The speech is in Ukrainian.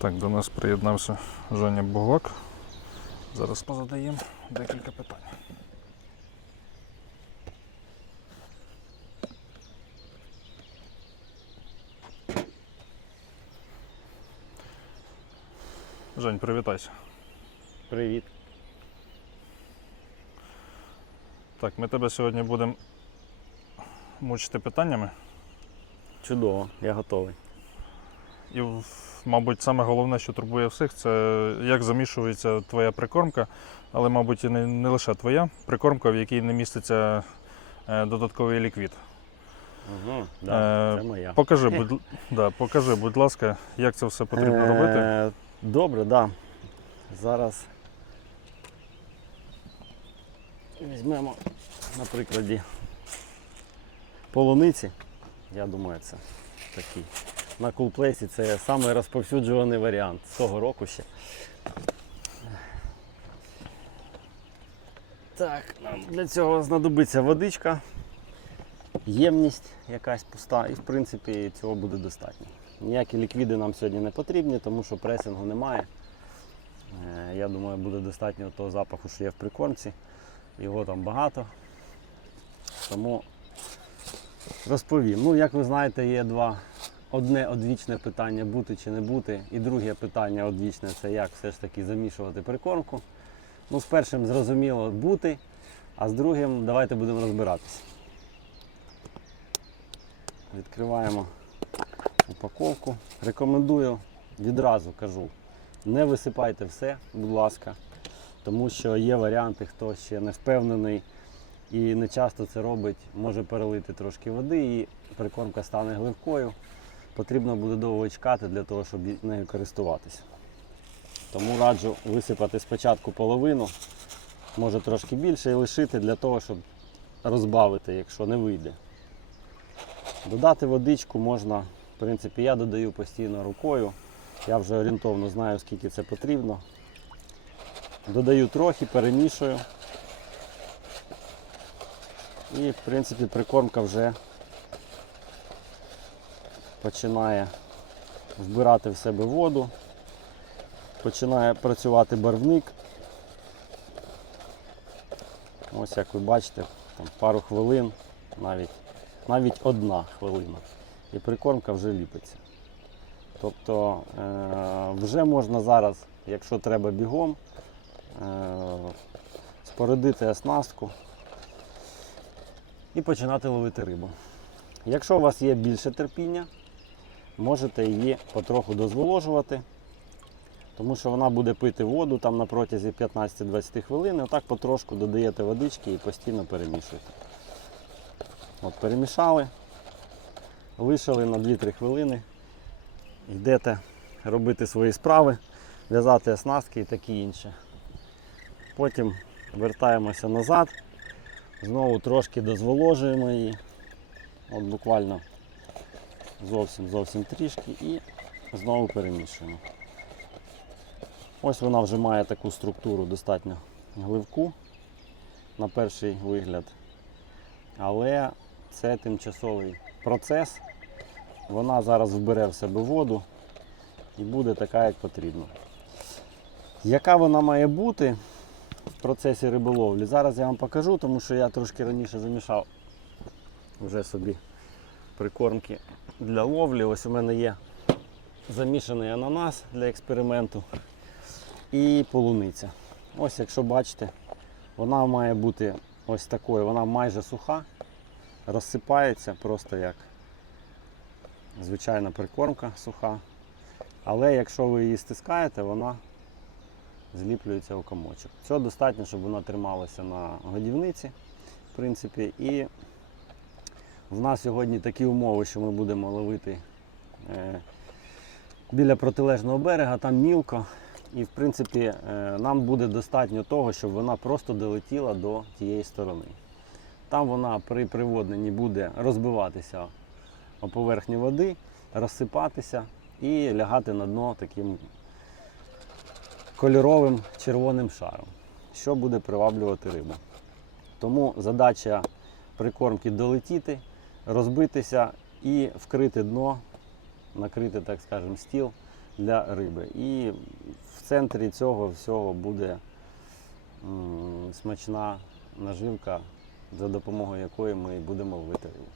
Так, до нас приєднався Женя Буглак. Зараз позадаємо декілька питань. Жень, привітайся. Привіт. Так, ми тебе сьогодні будемо мучити питаннями. Чудово, я готовий. І, мабуть, саме головне, що турбує всіх, це як замішується твоя прикормка, але, мабуть, і не, лише твоя прикормка, в якій не міститься е, додатковий ліквід. Угу, да, Е, це моя. Покажи, будь, да, покажи, будь ласка, як це все потрібно робити. Е, Добре, так. Да. Зараз візьмемо на прикладі полуниці. Я думаю, це такий. На кулплейсі це самий розповсюджуваний варіант з того року ще. Так, нам для цього знадобиться водичка, ємність якась пуста, і в принципі цього буде достатньо. Ніякі ліквіди нам сьогодні не потрібні, тому що пресингу немає. Е, Я думаю, буде достатньо того запаху, що є в прикормці. Його там багато. Тому розповім. Ну, як ви знаєте, є два. Одне одвічне питання бути чи не бути, і друге питання одвічне це як все ж таки замішувати прикормку. Ну, з першим зрозуміло бути, а з другим давайте будемо розбиратися. Відкриваємо упаковку. Рекомендую відразу кажу, не висипайте все, будь ласка, тому що є варіанти, хто ще не впевнений і не часто це робить, може перелити трошки води і прикормка стане гливкою. Потрібно буде довго чекати для того, щоб нею користуватися. Тому раджу висипати спочатку половину, може трошки більше і лишити для того, щоб розбавити, якщо не вийде. Додати водичку можна, в принципі, я додаю постійно рукою. Я вже орієнтовно знаю, скільки це потрібно. Додаю трохи, перемішую. І, в принципі, прикормка вже починає вбирати в себе воду, починає працювати барвник. Ось як ви бачите, там пару хвилин, навіть, навіть одна хвилина. І прикормка вже ліпиться. Тобто е, вже можна зараз, якщо треба бігом, е, спорядити оснастку і починати ловити рибу. Якщо у вас є більше терпіння, можете її потроху дозволожувати, тому що вона буде пити воду там на протязі 15-20 хвилин. Отак потрошку додаєте водички і постійно перемішуєте. От перемішали, лишили на 2-3 хвилини, йдете робити свої справи, в'язати оснастки і таке інше. Потім вертаємося назад, знову трошки дозволожуємо її. От буквально зовсім зовсім трішки і знову перемішуємо. Ось вона вже має таку структуру достатньо гливку на перший вигляд. Але це тимчасовий процес. Вона зараз вбере в себе воду і буде така, як потрібно. Яка вона має бути в процесі риболовлі? Зараз я вам покажу, тому що я трошки раніше замішав вже собі прикормки для ловлі. Ось у мене є замішаний ананас для експерименту і полуниця. Ось, якщо бачите, вона має бути ось такою, вона майже суха, розсипається просто як звичайна прикормка суха. Але якщо ви її стискаєте, вона зліплюється у комочок. Цього достатньо, щоб вона трималася на годівниці, в принципі, і в нас сьогодні такі умови, що ми будемо ловити е, біля протилежного берега, там мілко. І в принципі е, нам буде достатньо того, щоб вона просто долетіла до тієї сторони. Там вона при приводненні буде розбиватися о поверхню води, розсипатися і лягати на дно таким кольоровим червоним шаром, що буде приваблювати рибу. Тому задача прикормки долетіти, розбитися і вкрити дно, накрити, так скажемо, стіл для риби. І в центрі цього всього буде смачна наживка, за допомогою якої ми будемо ловити рибу.